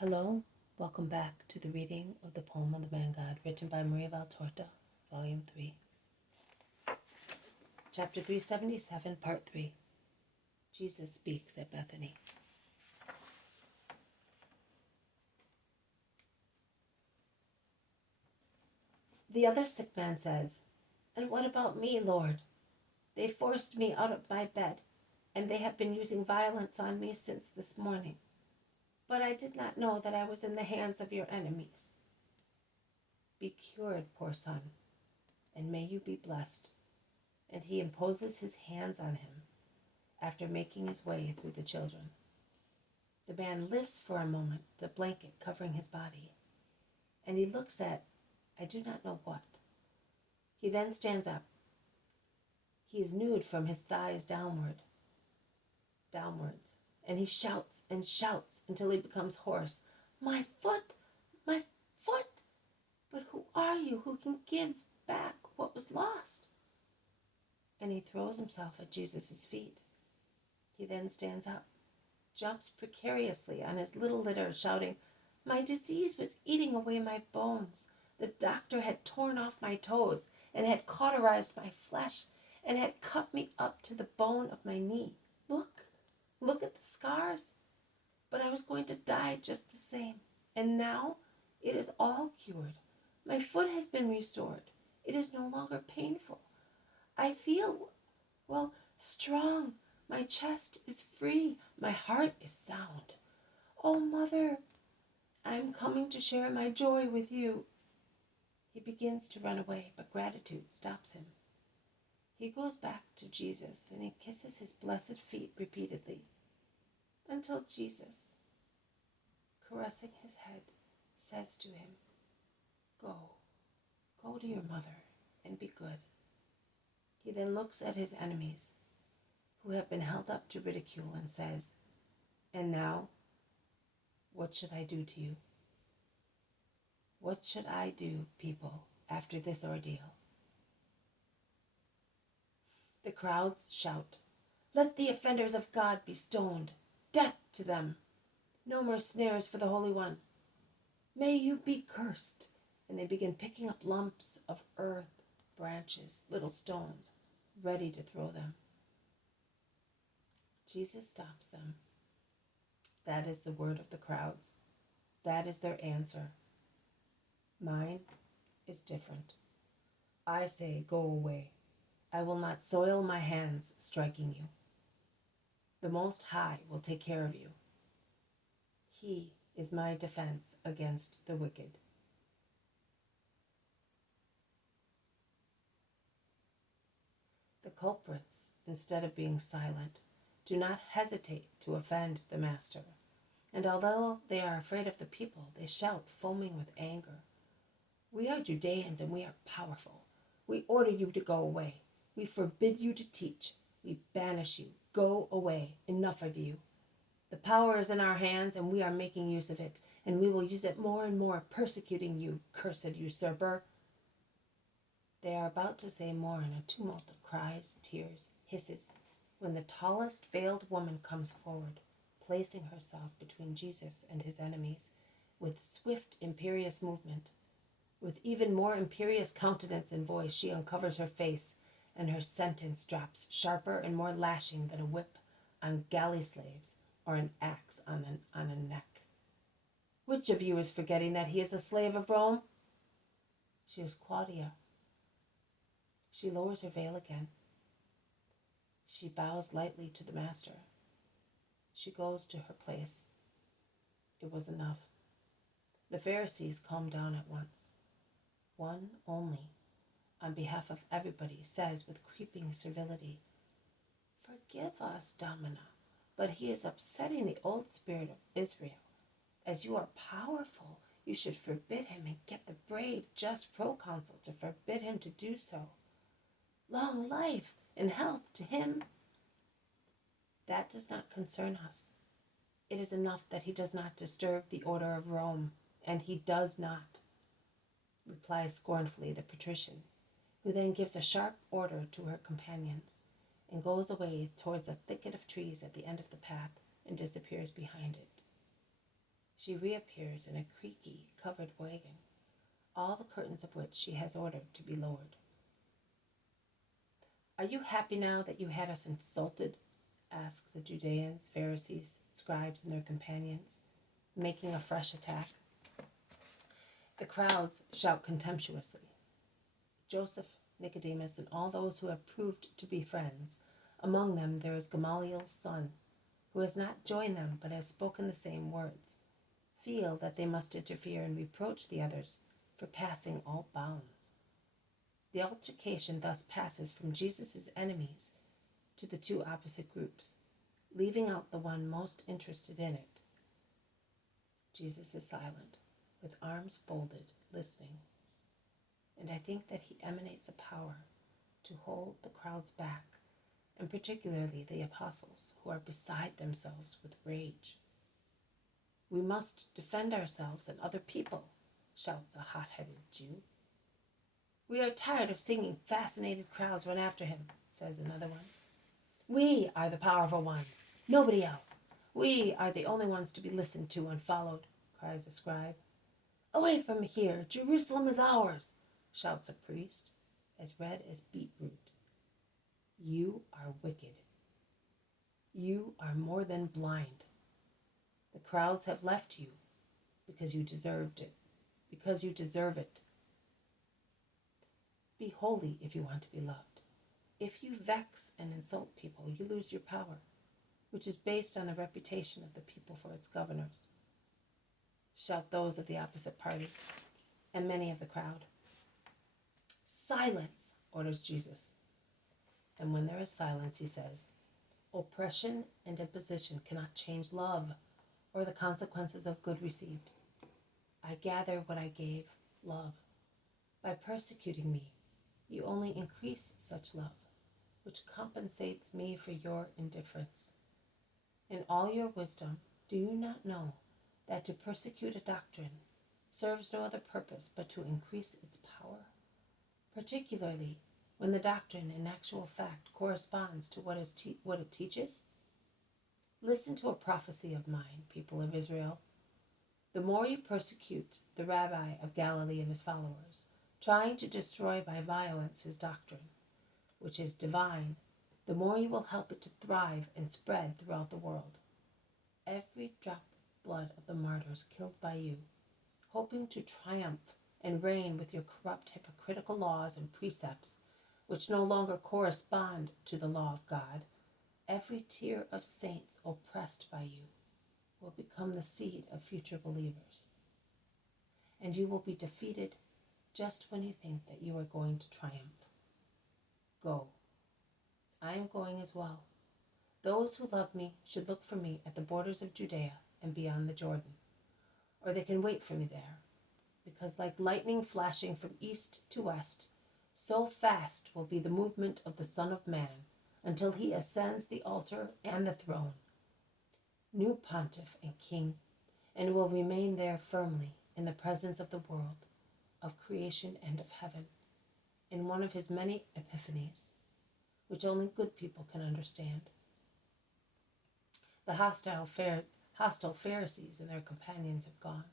Hello, welcome back to the reading of the poem of the Man God, written by Maria Valtorta, Volume 3. Chapter 377, Part 3. Jesus Speaks at Bethany. The other sick man says, "And what about me, Lord? They forced me out of my bed, and they have been using violence on me since this morning. But I did not know that I was in the hands of your enemies. Be cured, poor son, and may you be blessed." And he imposes his hands on him after making his way through the children. The man lifts for a moment the blanket covering his body, and he looks at I do not know what. He then stands up. He is nude from his thighs downwards, and he shouts and shouts until he becomes hoarse. "My foot! My foot! But who are you who can give back what was lost?" And he throws himself at Jesus' feet. He then stands up, jumps precariously on his little litter, shouting, "My disease was eating away my bones. The doctor had torn off my toes and had cauterized my flesh and had cut me up to the bone of my knee. Look at the scars. But I was going to die just the same. And now it is all cured. My foot has been restored. It is no longer painful. I feel, strong. My chest is free. My heart is sound. Oh, Mother, I am coming to share my joy with you." He begins to run away, but gratitude stops him. He goes back to Jesus and he kisses his blessed feet repeatedly until Jesus, caressing his head, says to him, Go to your mother and be good." He then looks at his enemies, who have been held up to ridicule, and says, "And now, what should I do to you? What should I do, people, after this ordeal?" The crowds shout, "Let the offenders of God be stoned. Death to them. No more snares for the Holy One. May you be cursed." And they begin picking up lumps of earth, branches, little stones, ready to throw them. Jesus stops them. That is the word of the crowds. That is their answer. Mine is different. I say, "Go away. I will not soil my hands striking you. The Most High will take care of you. He is my defense against the wicked." The culprits, instead of being silent, do not hesitate to offend the Master. And although they are afraid of the people, they shout, foaming with anger, "We are Judeans and we are powerful. We order you to go away. We forbid you to teach. We banish you. Go away. Enough of you. The power is in our hands and we are making use of it, and we will use it more and more, persecuting you, cursed usurper." They are about to say more in a tumult of cries, tears, hisses, when the tallest veiled woman comes forward, placing herself between Jesus and his enemies, with swift, imperious movement. With even more imperious countenance and voice, she uncovers her face, and her sentence drops sharper and more lashing than a whip on galley slaves or an axe on a neck. "Which of you is forgetting that he is a slave of Rome?" She is Claudia. She lowers her veil again. She bows lightly to the Master. She goes to her place. It was enough. The Pharisees calm down at once. One only, on behalf of everybody, says with creeping servility, "Forgive us, Domina, but he is upsetting the old spirit of Israel. As you are powerful, you should forbid him and get the brave, just proconsul to forbid him to do so. Long life and health to him." "That does not concern us. It is enough that he does not disturb the order of Rome, and he does not," replies scornfully the patrician, who then gives a sharp order to her companions and goes away towards a thicket of trees at the end of the path and disappears behind it. She reappears in a creaky, covered wagon, all the curtains of which she has ordered to be lowered. "Are you happy now that you had us insulted?" ask the Judeans, Pharisees, scribes, and their companions, making a fresh attack. The crowds shout contemptuously. Joseph, Nicodemus, and all those who have proved to be friends. Among them there is Gamaliel's son, who has not joined them but has spoken the same words, feel that they must interfere and reproach the others for passing all bounds. The altercation thus passes from Jesus' enemies to the two opposite groups, leaving out the one most interested in it. Jesus is silent, with arms folded, listening, and I think that he emanates a power to hold the crowds back, and particularly the apostles, who are beside themselves with rage. "We must defend ourselves and other people," shouts a hot-headed Jew. "We are tired of seeing fascinated crowds run after him," says another one. "We are the powerful ones, nobody else. We are the only ones to be listened to and followed," cries a scribe. "Away from here, Jerusalem is ours," shouts a priest, as red as beetroot. You are wicked. You are more than blind. The crowds have left you because you deserve it. Be holy if you want to be loved. If you vex and insult people, you lose your power, which is based on the reputation of the people for its governors, shout those of the opposite party, and many of the crowd. "Silence," orders Jesus. And when there is silence, he says, "Oppression and imposition cannot change love or the consequences of good received. I gather what I gave, love. By persecuting me, you only increase such love, which compensates me for your indifference. In all your wisdom, do you not know that to persecute a doctrine serves no other purpose but to increase its power, particularly when the doctrine in actual fact corresponds to what it teaches? Listen to a prophecy of mine, people of Israel. The more you persecute the rabbi of Galilee and his followers, trying to destroy by violence his doctrine, which is divine, the more you will help it to thrive and spread throughout the world. Every drop of blood of the martyrs killed by you, hoping to triumph and reign with your corrupt, hypocritical laws and precepts, which no longer correspond to the law of God, every tear of saints oppressed by you will become the seed of future believers. And you will be defeated just when you think that you are going to triumph. Go. I am going as well. Those who love me should look for me at the borders of Judea and beyond the Jordan, or they can wait for me there, because like lightning flashing from east to west, so fast will be the movement of the Son of Man until he ascends the altar and the throne, new pontiff and king, and will remain there firmly in the presence of the world, of creation and of heaven, in one of his many epiphanies, which only good people can understand. The hostile Pharisees and their companions have gone.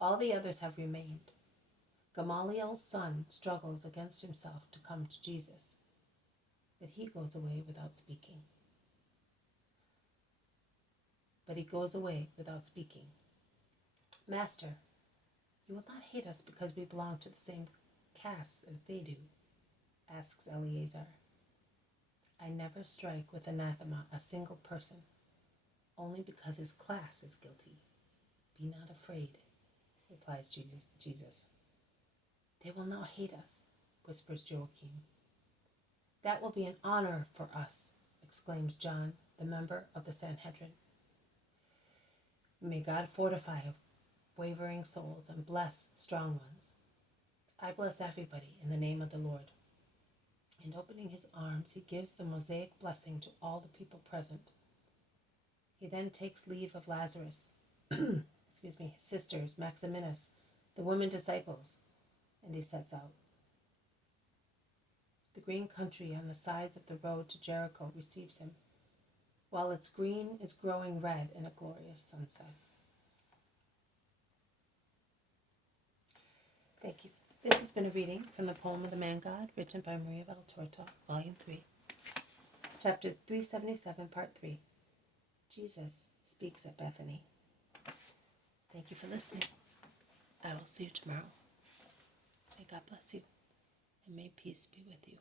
All the others have remained. Gamaliel's son struggles against himself to come to Jesus, but he goes away without speaking. "Master, you will not hate us because we belong to the same caste as they do?" asks Eleazar. "I never strike with anathema a single person, only because his class is guilty. Be not afraid," replies Jesus. "They will now hate us," whispers Joachim. "That will be an honor for us," exclaims John, the member of the Sanhedrin. "May God fortify wavering souls and bless strong ones. I bless everybody in the name of the Lord." And opening his arms, he gives the Mosaic blessing to all the people present. He then takes leave of Lazarus, his sisters, Maximinus, the women disciples, and he sets out. The green country on the sides of the road to Jericho receives him, while its green is growing red in a glorious sunset. Thank you. This has been a reading from the poem of the Man God, written by Maria Valtorta, Volume 3, Chapter 377, Part 3. Jesus speaks at Bethany. Thank you for listening. I will see you tomorrow. May God bless you, and may peace be with you.